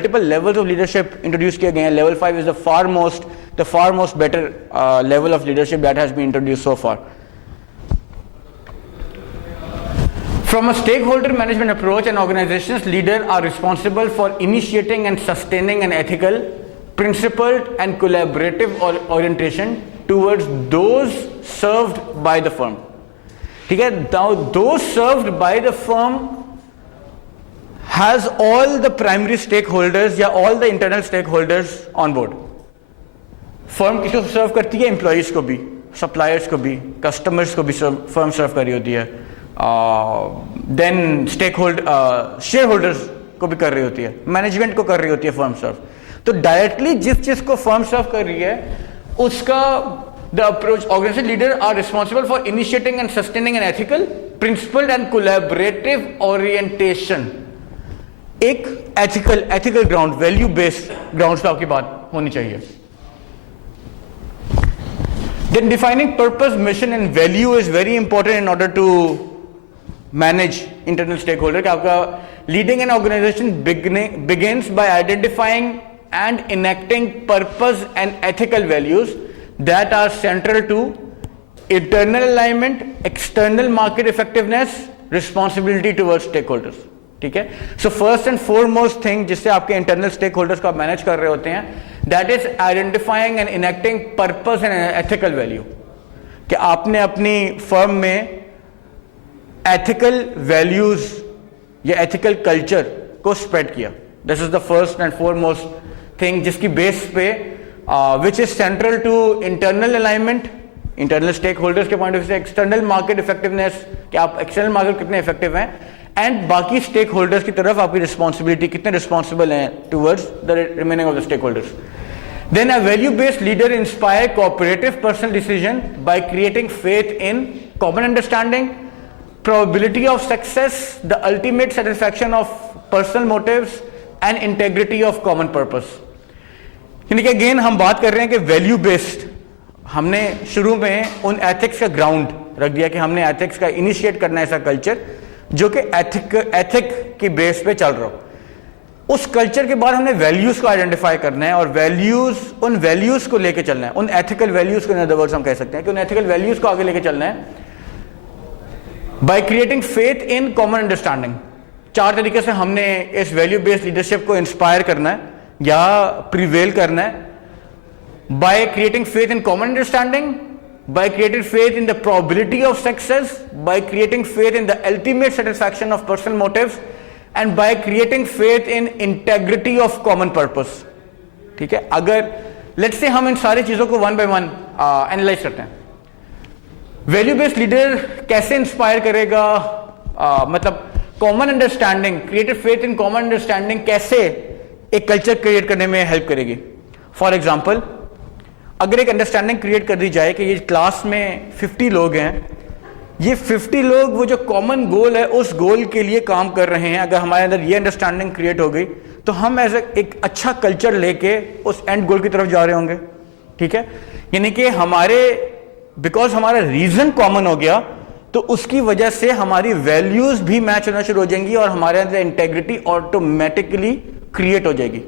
multiple levels of leadership introduced किए गए हैं. Level 5 is the far most better level of leadership that has been introduced so far. From a stakeholder management approach, an organization's leaders are responsible for initiating and sustaining an ethical, principled and collaborative orientation towards those served by the firm. ठीक है, now those served by the firm has all the primary stakeholders या all the internal stakeholders on board. Firm किसको सर्व करती है? Employees को भी, suppliers को भी, कस्टमर्स को भी फर्म सर्व कर रही होती है, देन शेयर होल्डर्स को भी कर रही होती है, मैनेजमेंट को कर रही होती है फर्म सर्व. तो डायरेक्टली जिस चीज को फर्म सर्व कर रही है उसका the approach organization leaders are responsible for initiating and sustaining an ethical, principled and collaborative orientation. एक ethical ground, value based grounds पे आपकी बात होनी चाहिए. Then defining purpose, mission and value is very important in order to manage internal stakeholder. कि आपका leading an organization begins by identifying and enacting purpose and ethical values that are central to internal alignment, external market effectiveness, responsibility towards stakeholders. ठीक है, so first and foremost thing जिससे आपके internal stake holders को आप manage कर रहे होते हैं, that is identifying and enacting purpose and ethical value. कि आपने अपनी फर्म में एथिकल वैल्यूज या एथिकल कल्चर को स्प्रेड किया. This is the first and foremost thing जिसकी बेस पे which is central to internal alignment, internal stakeholders के पॉइंट ऑफ व्यू से, एक्सटर्नल मार्केट इफेक्टिवनेस कि आप एक्सटर्नल मार्केट कितने इफेक्टिव हैं, एंड बाकी स्टेक होल्डर्स की तरफ आपकी रिस्पॉन्सिबिलिटी कितने रिस्पॉन्सिबल हैं towards the remaining of the stakeholders. Then a value based leader inspire cooperative personal decision by creating faith in common understanding, probability of success, the ultimate satisfaction of personal motives and integrity of common purpose. यानी कि again हम बात कर रहे हैं कि value based, हमने शुरू में उन एथिक्स का ग्राउंड रख दिया कि हमने एथिक्स का इनिशिएट करना है ऐसा कल्चर जो कि एथिक की बेस पे चल रहा हो. उस कल्चर के बाद हमने वैल्यूज को आइडेंटिफाई करना है और उन वैल्यूज को लेके चलना है, उन एथिकल वैल्यूज को इन अदर वर्ड्स हम कह सकते हैं कि उन एथिकल वैल्यूज को आगे लेके चलना है bye creating faith in common understanding. 4 तरीके से हमने इस वैल्यू बेस्ड लीडरशिप को इंस्पायर करना है या प्रिवेल करना है. Bye creating faith in common understanding, by creating faith in the probability of success, by creating faith in the ultimate satisfaction of personal motives, and by creating faith in integrity of common purpose. ठीक है, अगर let's say हम इन सारी चीजों को one by one analyse करते हैं. Value based leader कैसे इंस्पायर करेगा, मतलब common understanding, created faith in common understanding कैसे एक कल्चर क्रिएट करने में हेल्प करेगी. फॉर एग्जाम्पल, अगर एक अंडरस्टैंडिंग क्रिएट कर दी जाए कि ये क्लास में 50 लोग हैं, ये 50 लोग वो जो कॉमन गोल है उस गोल के लिए काम कर रहे हैं, अगर हमारे अंदर ये अंडरस्टैंडिंग क्रिएट हो गई तो हम एज एक अच्छा कल्चर लेके उस एंड गोल की तरफ जा रहे होंगे. ठीक है, यानी कि बिकॉज हमारा रीजन कॉमन हो गया तो उसकी वजह से हमारी वैल्यूज भी मैच होना शुरू हो जाएंगी और हमारे अंदर इंटेग्रिटी ऑटोमेटिकली क्रिएट हो जाएगी.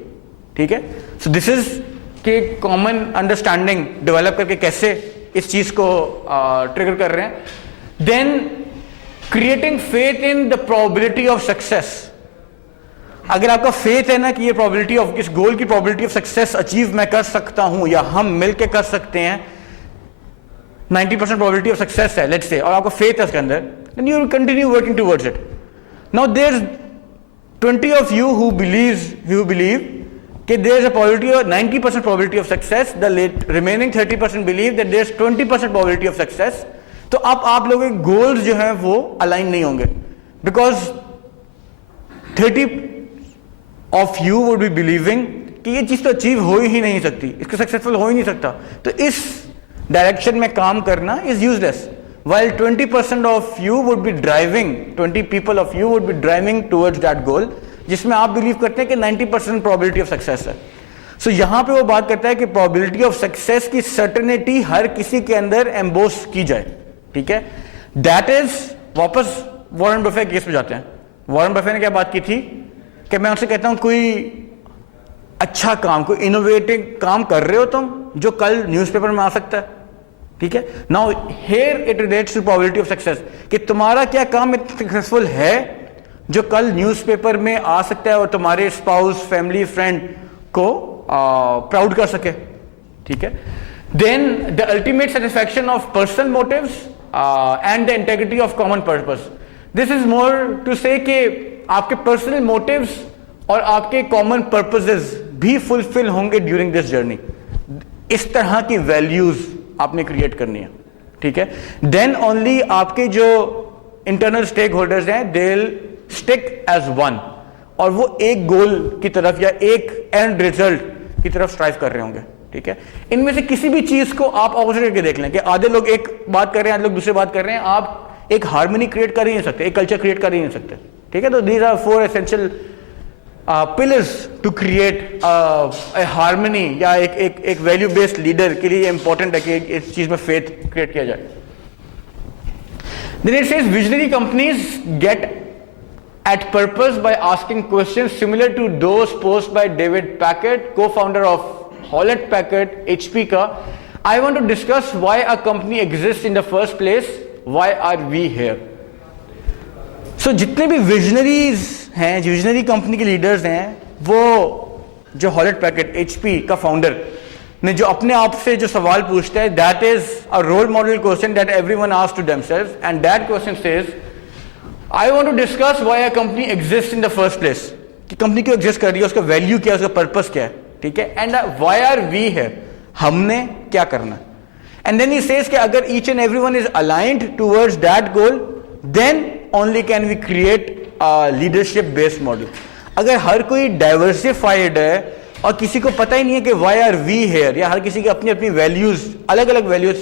ठीक है, सो दिस इज कि कॉमन अंडरस्टैंडिंग डेवलप करके कैसे इस चीज को ट्रिगर कर रहे हैं. Then creating faith in the probability of success. अगर आपका फेथ है ना कि ये प्रोबेबिलिटी ऑफ इस गोल की प्रोबेबिलिटी ऑफ सक्सेस अचीव मैं कर सकता हूं या हम मिलकर कर सकते हैं, 90% प्रोबेबिलिटी ऑफ सक्सेस है लेट्स से, और आपका फेथ है उसके अंदर, then you will continue working towards it. Now there is 20 of you who believe कि there is a probability of 90% probability of success, the remaining 30% believe that there is 20% probability of success. तो आप लोगों के goals जो हैं वो align नहीं होंगे because 30 of you would be believing कि ये चीज तो अचीव हो ही नहीं सकती, इसको सक्सेसफुल हो ही नहीं सकता, तो इस डायरेक्शन में काम करना is useless. while 20% of you would be driving, 20 people of you would be driving towards that goal, जिसमें आप बिलीव करते हैं कि 90% प्रोबेबिलिटी ऑफ सक्सेस है. सो यहां पे वो बात करता है कि प्रोबेबिलिटी ऑफ सक्सेस की सर्टेनिटी हर किसी के अंदर एम्बोस की जाए. ठीक है, दैट इज, वापस वॉरेन बफे केस पे जाते हैं. वॉरेन बफे ने क्या बात की थी कि मैं उनसे कहता हूं कोई अच्छा काम, कोई इनोवेटिव काम कर रहे हो तुम जो कल न्यूज़पेपर में आ सकता है, ठीक है। Now here it relates to probability of success, कि तुम्हारा क्या काम इतना सक्सेसफुल है जो कल न्यूज़पेपर में आ सकता है और तुम्हारे स्पाउस, फैमिली, फ्रेंड को प्राउड कर सके, ठीक है। Then the ultimate satisfaction of personal motives and the integrity of common purpose. This is more to say कि आपके पर्सनल मोटिव्स और आपके कॉमन पर्पसेस भी फुलफिल होंगे ड्यूरिंग दिस जर्नी। इस तरह की वैल्यूज आपने क्रिएट करनी है, ठीक है। देन ओनली आपके जो इंटरनल स्टेक होल्डर्स हैं they will stick as one, और वो एक गोल की तरफ या एक एंड रिजल्ट की तरफ स्ट्राइव कर रहे होंगे, ठीक है। इनमें से किसी भी चीज को आप ऑपोजिट करके देख लें कि आधे लोग एक बात कर रहे हैं, आधे लोग दूसरी बात कर रहे हैं, आप एक हार्मनी क्रिएट कर ही नहीं सकते, एक कल्चर क्रिएट कर ही नहीं सकते, ठीक है। तो these are 4 essential pillars to create harmony, या एक वैल्यू बेस्ड लीडर के लिए इंपॉर्टेंट है कि इस चीज में फेथ क्रिएट किया जाए। Then it says visionary companies get at purpose by asking questions similar to those posed by David Packard, co-founder of Hewlett Packard, HP का, I want to discuss why a company exists in the first place, why are we here? So जितने भी visionaries हैं, visionary company के leaders हैं, वो जो Hewlett Packard, HP का founder ने जो अपने आप से जो सवाल पूछता है, that is a role model question that everyone asks to themselves, and that question says I want to discuss why a company exist in the first place, कि कंपनी क्यों एग्जिस्ट कर रही है, उसका वैल्यू क्या है, उसका पर्पस क्या है, ठीक है। And why are we here, हमने क्या करना है। एंड देन ही सेज कि अगर each and everyone is aligned towards that goal, then only can we create a leadership based model. अगर हर कोई डाइवर्सिफाइड है और किसी को पता ही नहीं है कि वाई आर वी हेयर, या हर किसी की अपनी अपनी वैल्यूज, अलग अलग वैल्यूज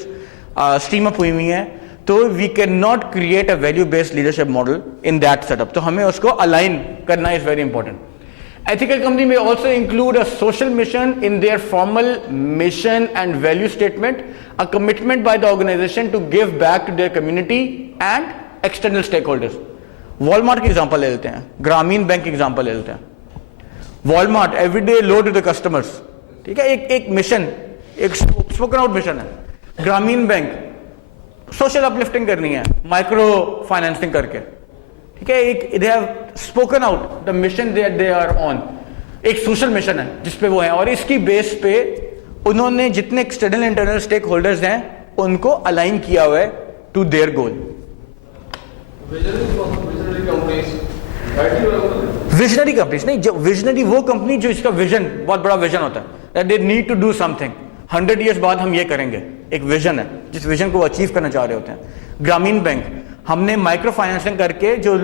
स्ट्रीम अप हुई हुई हैं, तो we can not create a value based leadership model in that setup. तो हमें उसको अलाइन करना is very important. Ethical company में also include a social mission in their formal mission and value statement, a commitment by the organisation to give back to their community and external stake holders. Walmart की example ले लेते हैं, ग्रामीण Bank की example ले लेते हैं। Walmart everyday low to the customers, ठीक है, एक मिशन, एक स्पोकन आउट मिशन है। ग्रामीण बैंक सोशल अपलिफ्टिंग करनी है, माइक्रो फाइनेंसिंग करके, ठीक है। एक they have spoken out the mission they are on, एक सोशल मिशन है जिसपे वो है, और इसकी बेस पे उन्होंने जितने एक्सटर्नल इंटरनल स्टेक होल्डर्स हैं उनको अलाइन किया हुआ है to their goal. Visionary companies नहीं, जो विजनरी वो कंपनी जो इसका विजन, बहुत बड़ा विजन होता है, that they need to do something, 100 years बाद हम ये करेंगे, एक विजन है जिस विजन को अचीव करना चाह रहे होते हैं। ग्रामीण बैंक, हमने माइक्रो फाइनेंसिंग करके जो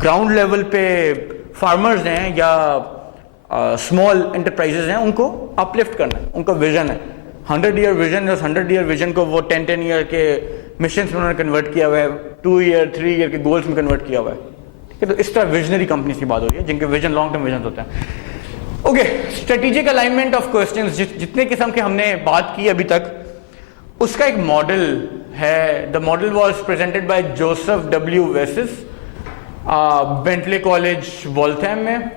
ग्राउंड लेवल पे फार्मर्स हैं या स्मॉल एंटरप्राइजेस हैं उनको अपलिफ्ट करना है, उनका विजन है 100 ईयर विजन। 100 ईयर विजन को वो 10 ईयर के मिशन में उन्होंने कन्वर्ट किया हुआ है, 2 ईयर 3 ईयर के गोल्स में कन्वर्ट किया हुआ है, ठीक है। तो इस तरह विजनरी कंपनीज की बात हो रही है जिनके विजन लॉन्ग टर्म विजन होते हैं। Okay, strategic alignment of questions, जितने किस्म के हमने बात की अभी तक, उसका एक मॉडल है। The model was presented by Joseph W Weiss, Bentley College Waltham में,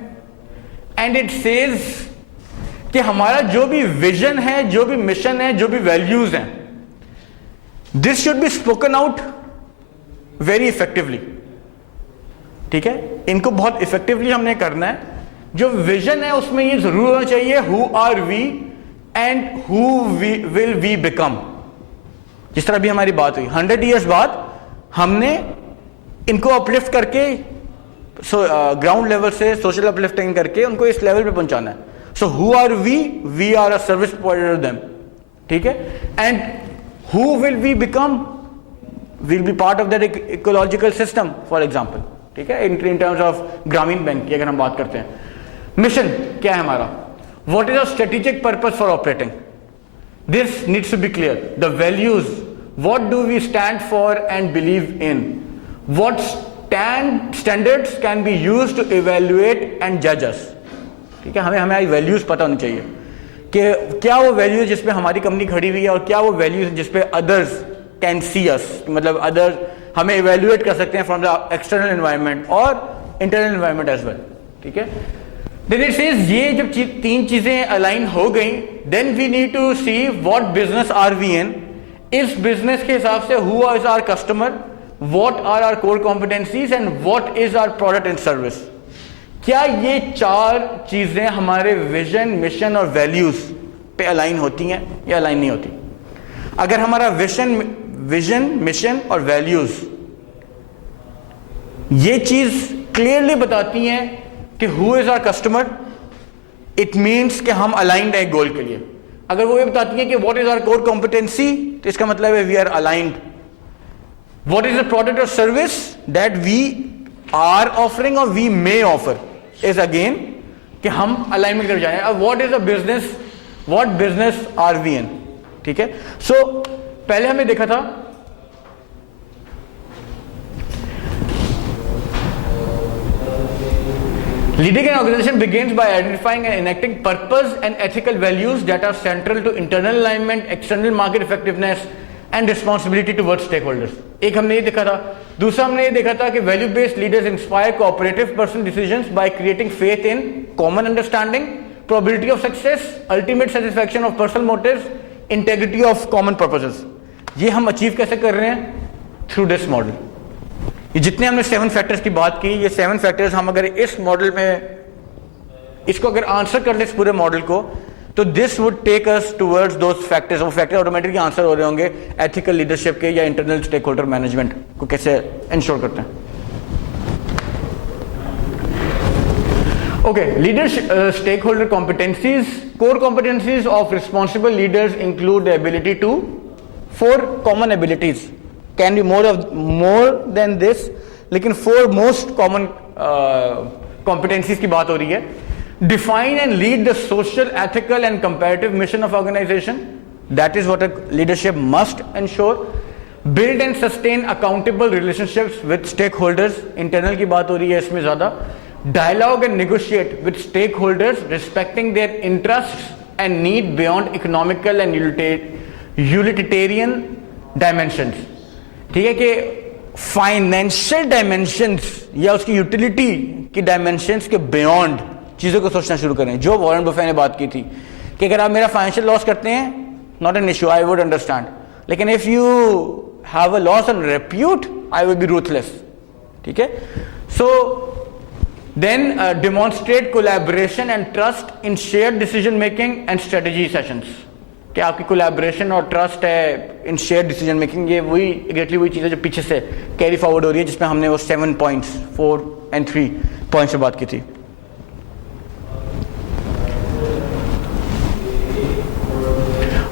एंड इट सेज कि हमारा जो भी विजन है, जो भी मिशन है, जो भी वैल्यूज हैं, this should be spoken out very effectively, ठीक है। इनको बहुत इफेक्टिवली हमने करना है। जो विजन है उसमें ये जरूर होना चाहिए who are we and who will we become. जिस तरह भी हमारी बात हुई, 100 ईयर्स बाद हमने इनको अपलिफ्ट करके ग्राउंड लेवल से सोशल अपलिफ्टिंग करके उनको इस लेवल पे पहुंचाना है। So who are we are a service provider to them, ठीक है। And who will we become, will be part of that ecological system for example, ठीक है। In terms of Grameen Bank की अगर हम बात करते हैं, मिशन क्या है हमारा, what is our strategic purpose for operating, this needs to be clear. The values, what do we stand for and believe in, what standards can be used to evaluate and जज us, ठीक है। हमें हमारी values पता होनी चाहिए कि क्या वो वैल्यूज जिस पे हमारी कंपनी खड़ी हुई है, और क्या वो वैल्यूज जिस पे अदर्स कैन सी अस, मतलब अदर हमें इवैल्यूएट कर सकते हैं फ्रॉम द एक्सटर्नल एनवायरनमेंट और इंटरनल एनवायरनमेंट एज वेल, ठीक है। Then it says ये जब तीन चीजें अलाइन हो गई, then we need to see what business are we in. इस बिजनेस के हिसाब से who is our customer, what are our core competencies and what is our product and service. क्या ये चार चीजें हमारे विजन, मिशन और वैल्यूज पे अलाइन होती हैं या अलाइन नहीं होती? अगर हमारा विजन, मिशन और वैल्यूज ये चीज क्लियरली बताती हैं कि who is our customer, it means कि हम अलाइंड है गोल के लिए. अगर वो ये बताती है कि what is our core competency, तो इसका मतलब है we are aligned. What is the product और service that we are offering और we may offer, is again कि हम अलाइनमेंट कर जाए. अब what is a business, what business are we in. ठीक है, सो पहले हमने देखा था leading an organization begins by identifying and enacting purpose and ethical values that are central to internal alignment, external market effectiveness and responsibility towards stakeholders. एक हमने ये देखा था. दूसरा हमने ये देखा था कि value based leaders inspire cooperative personal decisions by creating faith in common understanding, probability of success, ultimate satisfaction of personal motives, integrity of common purposes. ये हम अचीव कैसे कर रहे हैं? Through this model. ये जितने हमने 7 फैक्टर्स की बात की, ये 7 फैक्टर्स हम अगर इस मॉडल में इसको अगर आंसर कर ले इस पूरे मॉडल को, तो this would take us towards those factors. वो फैक्टर ऑटोमेटिकली आंसर हो रहे होंगे एथिकल लीडरशिप के या इंटरनल स्टेक होल्डर मैनेजमेंट को कैसे इंश्योर करते हैं. Okay, stakeholder competencies. Core competencies of responsible leaders include the ability to 4 common abilities. Can be more than this, लेकिन 4 most common competencies की बात हो रही है. Define and lead the social, ethical and comparative mission of organization. That is what a leadership must ensure. Build and sustain accountable relationships with stakeholders. Internal की बात हो रही है इसमें ज़्यादा. Dialogue and negotiate with stakeholders, respecting their interests and need beyond economical and utilitarian dimensions. ठीक है कि फाइनेंशियल डायमेंशंस या उसकी यूटिलिटी की डायमेंशंस के बियॉन्ड चीज़ों को सोचना शुरू करें. जो वॉरेन बफे ने बात की थी कि अगर आप मेरा फाइनेंशियल लॉस करते हैं, not an issue, I would understand, लेकिन if you have a loss on repute, I will be ruthless. ठीक है, so then demonstrate collaboration and trust in shared decision making and strategy sessions. कि आपकी collaboration और trust है इन share decision making, ये वही exactly वही चीज़ है जो पीछे से कैरी फॉरवर्ड हो रही है, जिसमें हमने वो 7 पॉइंट्स 4 and 3 पॉइंट्स से बात की थी.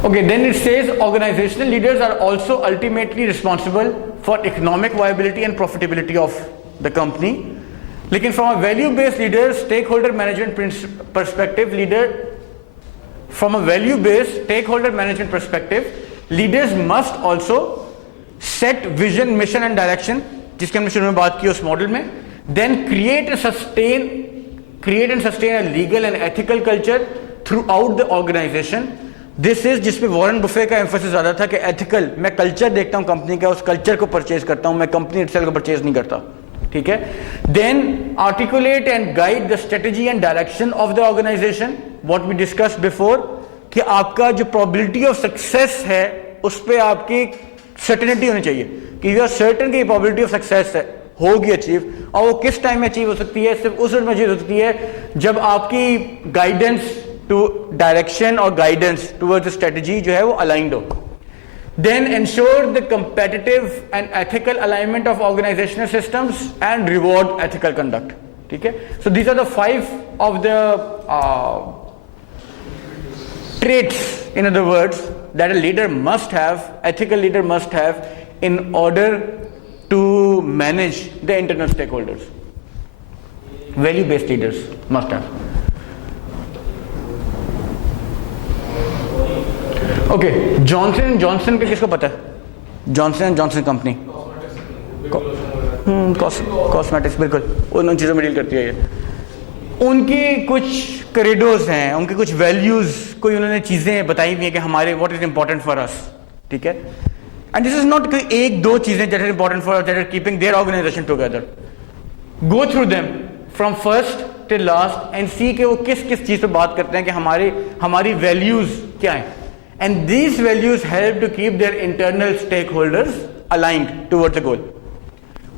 Okay, then it says organizational leaders are also ultimately responsible for economic viability and profitability of the company. लेकिन from a value based leader stakeholder management perspective, from a value-based stakeholder management perspective, leaders must also set vision, mission and direction, जिसके हमने शुरू में बात की उस model में. Then create and sustain a legal and ethical culture throughout the organization. This is जिसपे Warren Buffett का एम्फोसिस ज़्यादा था कि एथिकल, मैं कल्चर देखता हूँ कंपनी का, उस कल्चर को परचेज करता हूँ, मैं कंपनी इटसेल्फ को परचेज नहीं करता. ठीक है. Then articulate and guide the strategy and direction of the organization. What we discussed before कि आपका जो probability of success है उस पे आपकी certainty होनी चाहिए कि you are certain कि probability of success है, होगी अचीव. और वो किस टाइम में अचीव हो सकती है? सिर्फ उस वक्त में अचीव हो सकती है जब आपकी गाइडेंस टू डायरेक्शन और गाइडेंस टुवर्ड्स स्ट्रेटजी जो है वो अलाइंड हो. Then ensure the competitive and ethical alignment of organizational systems and reward ethical conduct. ठीक है. So these are the 5 of the traits, in other words, that a leader must have, ethical leader must have in order to manage the internal stakeholders. Value-based leaders must have. Okay, Johnson and Johnson पे किसको पता है? Johnson and Johnson company cosmetics, बिल्कुल उन चीज़ों में deal करती है ये. उनकी कुछ करेडोज हैं, उनकी कुछ वैल्यूज, कोई उन्होंने चीज़ें बताई हुई हैं कि हमारे what is important for us. ठीक है. एंड दिस इज नॉट कोई 1-2 चीज़ें that is important for us, that are keeping their organisation together. Go through them, from first till last and see के वो किस किस चीज पे बात करते हैं कि हमारी वैल्यूज क्या है, and these values help to keep their internal stakeholders aligned towards the goal.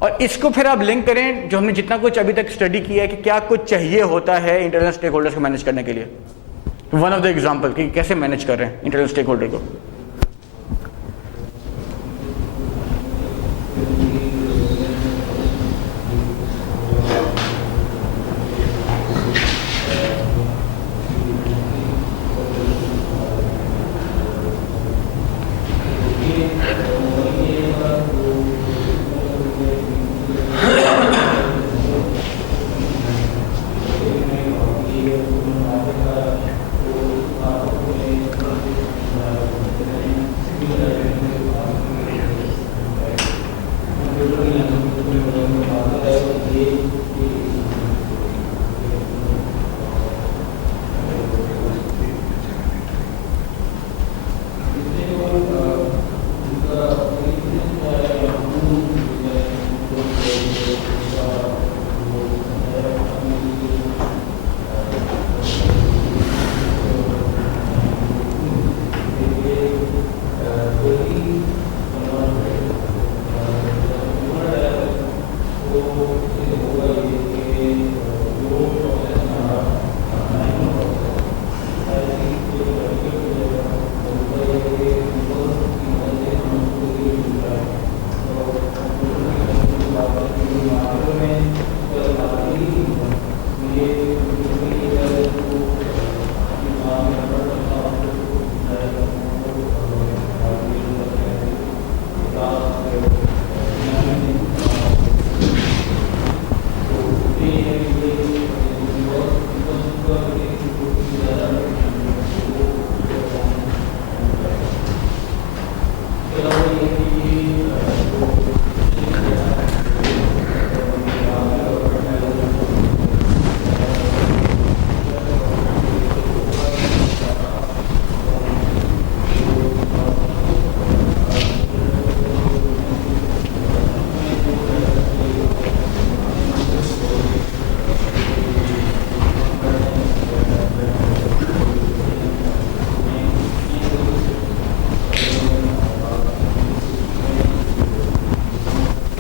और इसको फिर आप लिंक करें जो हमने जितना कुछ अभी तक स्टडी किया है कि क्या कुछ चाहिए होता है इंटरनल स्टेक होल्डर्स को मैनेज करने के लिए। वन ऑफ द एग्जाम्पल कि कैसे मैनेज कर रहे हैं इंटरनल स्टेक होल्डर को।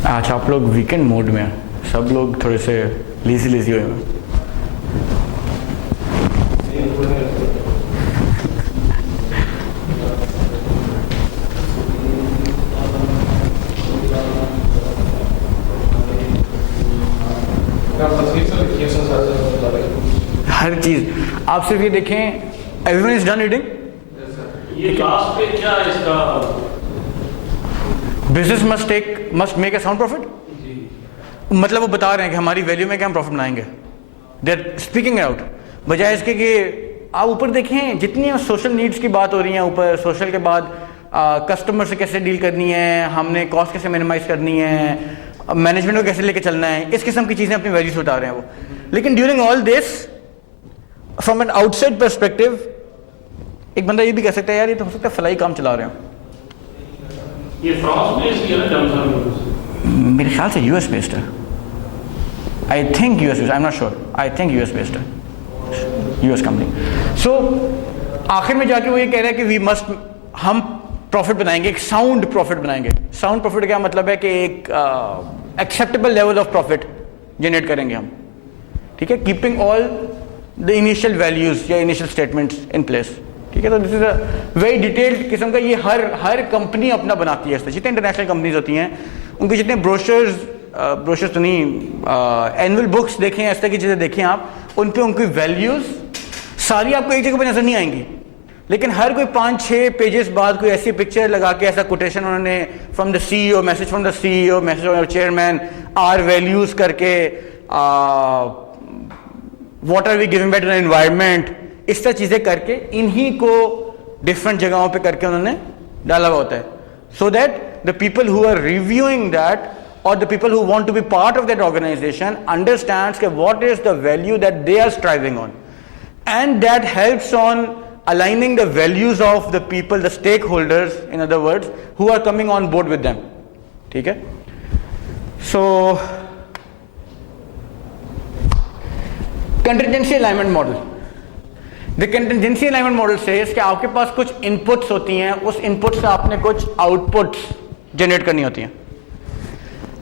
आज आप लोग वीकेंड मोड में हैं, सब लोग थोड़े से लेजी हुए हैं। हर चीज आप सिर्फ ये देखें, एवरीवन इज डन रीडिंग। ये लास्ट पे क्या इसका business must make a sound profit, मतलब वो बता रहे हैं कि हमारी वैल्यू में क्या हम प्रॉफिट बनाएंगे। दे आर स्पीकिंग आउट, बजाय इसके कि आप ऊपर देखें जितनी सोशल नीड्स की बात हो रही है ऊपर, सोशल के बाद कस्टमर से कैसे डील करनी है, हमने कॉस्ट कैसे मिनिमाइज करनी है, मैनेजमेंट को कैसे लेके चलना है, इस किस्म की चीज़ें अपनी वैल्यूज बता रहे हैं वो। लेकिन during all this from an outside perspective एक बंदा ये भी कह सकता है यार ये तो हो सकता है फलाई काम चला रहे हो। ये फ्रांस बेस्ड है ना जॉनसन? मेरे ख्याल से यूएस बेस्ड है, I think US based, I am not sure, I think US based है, यूएस कंपनी। सो आखिर में जाके वो ये कह रहे हैं कि वी मस्ट, हम प्रॉफिट बनाएंगे, एक साउंड प्रॉफिट बनाएंगे। साउंड प्रॉफिट क्या मतलब है कि एक acceptable level of profit generate करेंगे हम, ठीक है, keeping all the initial values या इनिशियल स्टेटमेंट्स इन प्लेस, ठीक है। तो this is a very detailed किस्म का, ये हर कंपनी अपना बनाती है। जितने इंटरनेशनल कंपनीज होती हैं उनके जितने ब्रोशर्स तो नहीं, एनुअल बुक्स देखें, इस तरह की चीज़ें देखें आप, उन पे उनकी वैल्यूज सारी आपको एक जगह पे नजर नहीं आएंगी, लेकिन हर कोई 5-6 पेजेस बाद कोई ऐसी पिक्चर लगा के ऐसा कोटेशन उन्होंने from the CEO, message from the CEO, message from chairman, our values करके, what are we giving back to the environment, इस तरह चीजें करके इन्हीं को डिफरेंट जगहों पे करके उन्होंने डाला हुआ होता है, so that the people who are reviewing that or the people who want to be part of that organization understands what is the value that they are striving on, and that helps on aligning the values of the people, the stakeholders, in other words, who are coming on board with them. ठीक है? So contingency alignment model, the contingency alignment model says कि आपके पास कुछ inputs होती हैं, उस input से आपने कुछ आउटपुट्स जनरेट करनी होती हैं,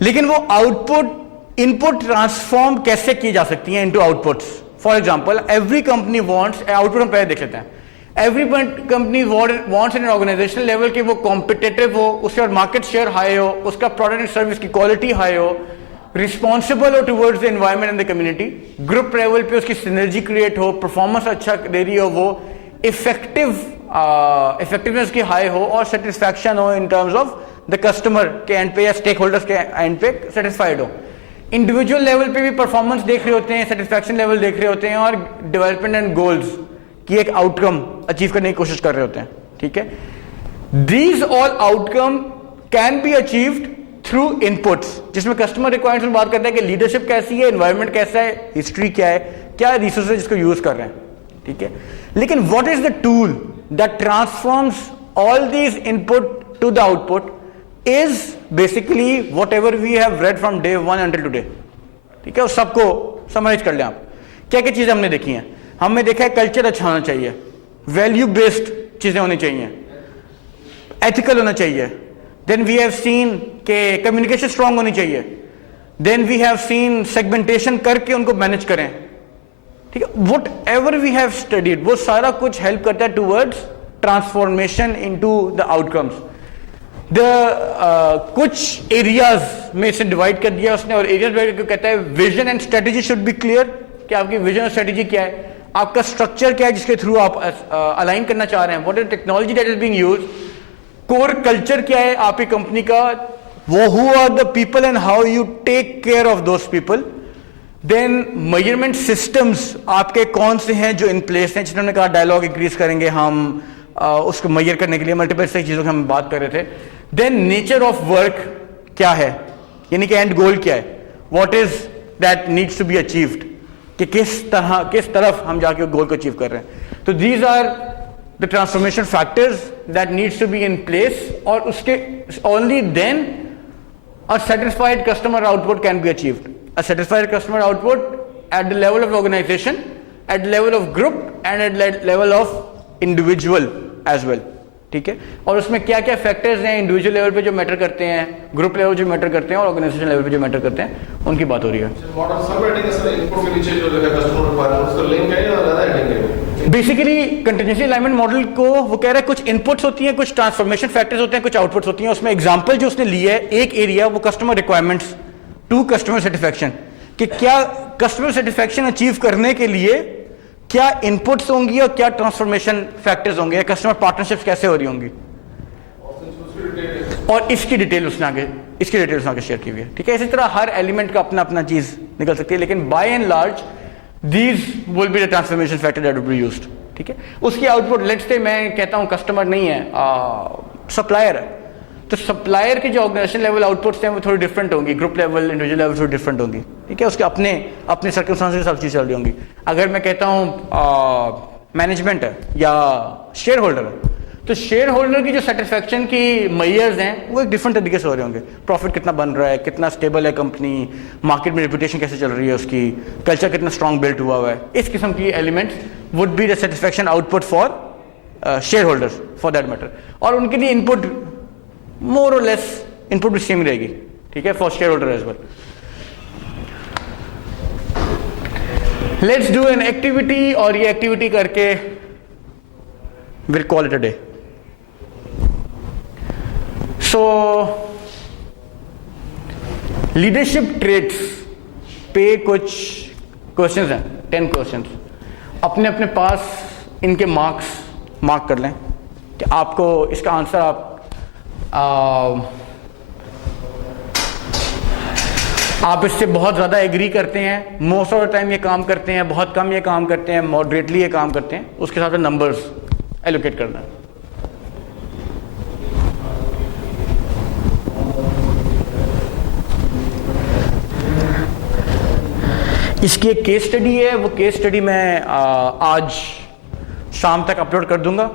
लेकिन वो आउटपुट इनपुट ट्रांसफॉर्म कैसे की जा सकती हैं into outputs. For example, every company wants, output हम पहले देख लेते हैं, every company wants in organizational level कि वो कॉम्पिटिटिव हो, उसका मार्केट शेयर हाई हो, उसका प्रोडक्ट एंड सर्विस की क्वालिटी हाई हो, रिस्पॉन्सिबल हो towards the environment and the community, group level पे उसकी सिनर्जी क्रिएट हो, परफॉर्मेंस अच्छा दे रही हो, वो इफेक्टिवनेस की हाई हो और सेटिस्फैक्शन हो इन टर्म्स ऑफ द कस्टमर के एंड पे या स्टेक होल्डर्स के एंड पे सेटिस्फाइड हो। इंडिविजुअल लेवल पे भी परफॉर्मेंस देख रहे होते हैं, सेटिस्फैक्शन लेवल देख रहे होते हैं और डेवलपमेंट एंड गोल्स की एक आउटकम अचीव करने की कोशिश कर रहे होते हैं। ठीक है, these all outcome can be achieved through inputs, जिसमें कस्टमर रिक्वायरमेंट्स में बात करते हैं कि लीडरशिप कैसी है, एनवायरमेंट कैसा है, हिस्ट्री क्या है, क्या रिसोर्सेज जिसको यूज कर रहे हैं। ठीक है, लेकिन what is the tool that transforms all these input to the output is basically whatever we have read from day one until today। ठीक है, उस सबको समराइज कर लें आप। क्या क्या चीजें हमने देखी हैं? हमने देखा है कल्चर अच्छा होना चाहिए, वैल्यू बेस्ड चीजें होनी चाहिए, एथिकल होना चाहिए, देन वी हैव सीन के कम्युनिकेशन स्ट्रांग होनी चाहिए, then we have seen segmentation करके उनको मैनेज करें। ठीक है, whatever we have studied वो सारा कुछ हेल्प करता है towards transformation into the outcomes. कुछ एरियाज में इसे डिवाइड कर दिया उसने, और एरियाज डिवाइड करके कहता है vision and strategy should be clear, कि आपकी विजन और स्ट्रेटेजी क्या है, आपका स्ट्रक्चर क्या है जिसके थ्रू आप अलाइन करना चाह रहे हैं, what is technology that is being used, core culture क्या है आपकी कंपनी का, वो who are the people and how you take care of those people, then measurement systems आपके कौन से हैं जो इन प्लेस हैं, जिन्होंने कहा डायलॉग इंक्रीज करेंगे हम उसको मेजर करने के लिए, मल्टीपल से चीजों की हम बात कर रहे थे। देन नेचर ऑफ वर्क क्या है, यानी कि एंड गोल क्या है, what is that needs to be achieved, कि किस तरफ हम जाके गोल को अचीव कर रहे हैं। तो these are the transformation factors that needs to be in place, और उसके only then a satisfied customer output can be achieved. A satisfied customer output at the level of organization, at the level of group and at the level of individual as well. ठीक है, और उसमें क्या क्या factors हैं individual level पे जो matter करते हैं, ग्रुप लेवल जो मैटर करते हैं और ऑर्गेनाइजेशन लेवल पे जो मैटर करते हैं, उनकी बात हो रही है। बेसिकली कंटिजेंसी अलाइनमेंट मॉडल को वो कह रहा है कुछ इनपुट्स होती हैं, कुछ ट्रांसफॉर्मेशन फैक्टर्स होते हैं, कुछ आउटपुट्स होती हैं। उसमें एग्जांपल जो उसने लिया है, एक एरिया वो customer requirements to customer satisfaction, कि क्या कस्टमर सेटिस्फैक्शन अचीव करने के लिए क्या इनपुट्स होंगी और क्या ट्रांसफॉर्मेशन फैक्टर्स होंगे, कस्टमर पार्टनरशिप्स कैसे हो रही होंगी, और इसकी डिटेल उसने आगे शेयर की हुई है। ठीक है, इसी तरह हर एलिमेंट का अपना अपना चीज निकल सकती है, लेकिन by and large these will be the transformation factor that will be used. ठीक है, उसकी आउटपुट लेट्स से मैं कहता हूं कस्टमर नहीं है, सप्लायर है, तो सप्लायर की जो ऑर्गेनाइजेशन लेवल आउटपुट्स हैं वो थोड़ी डिफरेंट होंगी, ग्रुप लेवल इंडिविजुअल लेवल थोड़ी डिफरेंट होंगी। ठीक है, उसके अपने सर्कमस्टांसेस के साथ चीज चल रही होंगी। अगर मैं कहता हूँ मैनेजमेंट है या शेयर होल्डर है, तो शेयर होल्डर की जो सेटिस्फैक्शन की मेजर्स हैं वो एक डिफरेंट तरीके से हो रहे होंगे, प्रॉफिट कितना बन रहा है, कितना स्टेबल है कंपनी, मार्केट में रेपुटेशन कैसे चल रही है उसकी, कल्चर कितना स्ट्रॉन्ग बिल्ट हुआ है, इस किस्म की elements would be the satisfaction output for share holders for that matter, और उनके लिए इनपुट मोर और लेस इनपुट भी सेम रहेगी। ठीक है, for shareholder as well. Let's do an activity, और ये एक्टिविटी करके will call it a day. So leadership traits पे कुछ क्वेश्चंस हैं, 10 क्वेश्चंस। अपने अपने पास इनके मार्क कर लें कि आपको इसका आंसर आप इससे बहुत ज़्यादा एग्री करते हैं, मोस्ट ऑफ द टाइम ये काम करते हैं, बहुत कम ये काम करते हैं, मॉडरेटली ये काम करते हैं, उसके हिसाब से नंबर्स एलोकेट करना है। इसकी एक केस स्टडी है, वो केस स्टडी मैं आज शाम तक अपलोड कर दूंगा।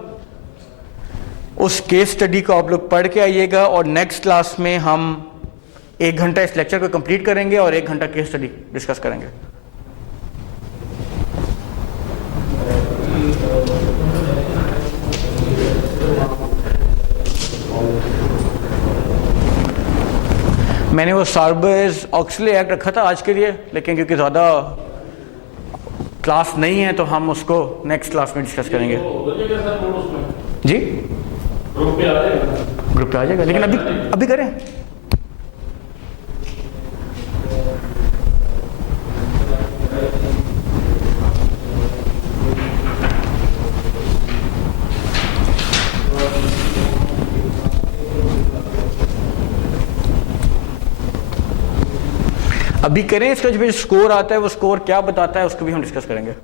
उस केस स्टडी को आप लोग पढ़ के आइएगा, और नेक्स्ट क्लास में हम 1 घंटा इस लेक्चर को कंप्लीट करेंगे और 1 घंटा केस स्टडी डिस्कस करेंगे। मैंने वो सार्बेज ऑक्सली एक्ट रखा था आज के लिए, लेकिन क्योंकि ज़्यादा क्लास नहीं है तो हम उसको नेक्स्ट क्लास में डिस्कस करेंगे। हो जाएगा सर नोट उसमें, जी ग्रुप पे आ जाएगा। ग्रुप पे आ जाएगा, लेकिन अभी करें। अभी करें, इसका जो स्कोर आता है वो स्कोर क्या बताता है उसको भी हम डिस्कस करेंगे।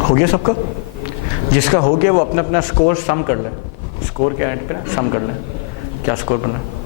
हो गया सबका? जिसका हो गया वो अपना अपना स्कोर सम कर ले। स्कोर के एंड पे ना सम कर ले, क्या स्कोर बना है।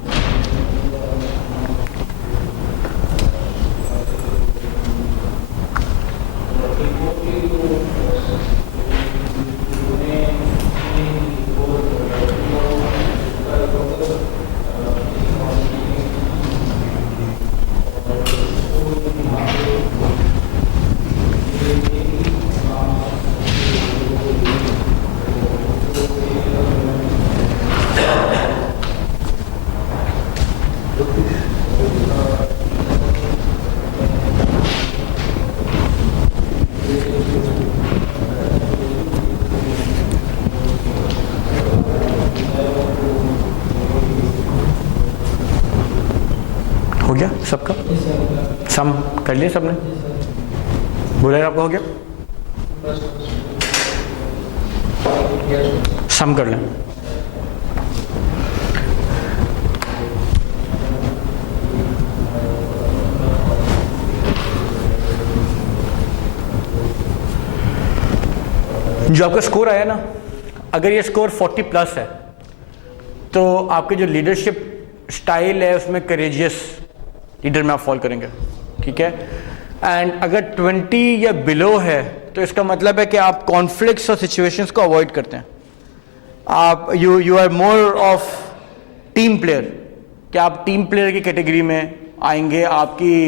हो गया सबका? सम कर लिया सबने? बोला आपका हो गया? सम कर लें। जो आपका स्कोर आया ना, अगर ये स्कोर 40 प्लस है तो आपके जो लीडरशिप स्टाइल है उसमें करेजियस लीडर में आप फॉल करेंगे, ठीक है। एंड अगर 20 या बिलो है तो इसका मतलब है कि आप कॉन्फ्लिक्ट्स और सिचुएशंस को अवॉइड करते हैं। आप you are more of team player, कि आप टीम प्लेयर की कैटेगरी में आएंगे। आपकी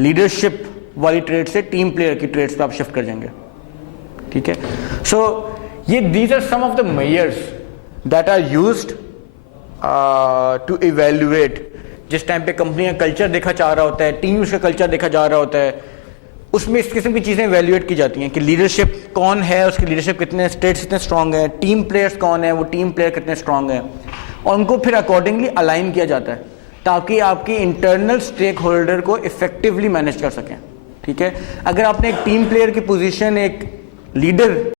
लीडरशिप वाली ट्रेड से टीम प्लेयर की ट्रेड्स पे आप शिफ्ट कर जाएंगे, ठीक है। सो ये these are some of the measures that are used to evaluate. जिस टाइम पे कंपनी का कल्चर देखा जा रहा होता है, टीम्स का कल्चर देखा जा रहा होता है, उसमें इस किस्म की चीज़ें इवेल्युएट की जाती हैं कि लीडरशिप कौन है, उसकी लीडरशिप कितने स्टेट्स कितने स्ट्रांग है, टीम प्लेयर्स कौन है, वो टीम प्लेयर कितने स्ट्रांग हैं, और उनको फिर अकॉर्डिंगली अलाइन किया जाता है ताकि आपकी इंटरनल स्टेक होल्डर को इफेक्टिवली मैनेज कर सकें। ठीक है, अगर आपने एक टीम प्लेयर की पोजीशन एक लीडर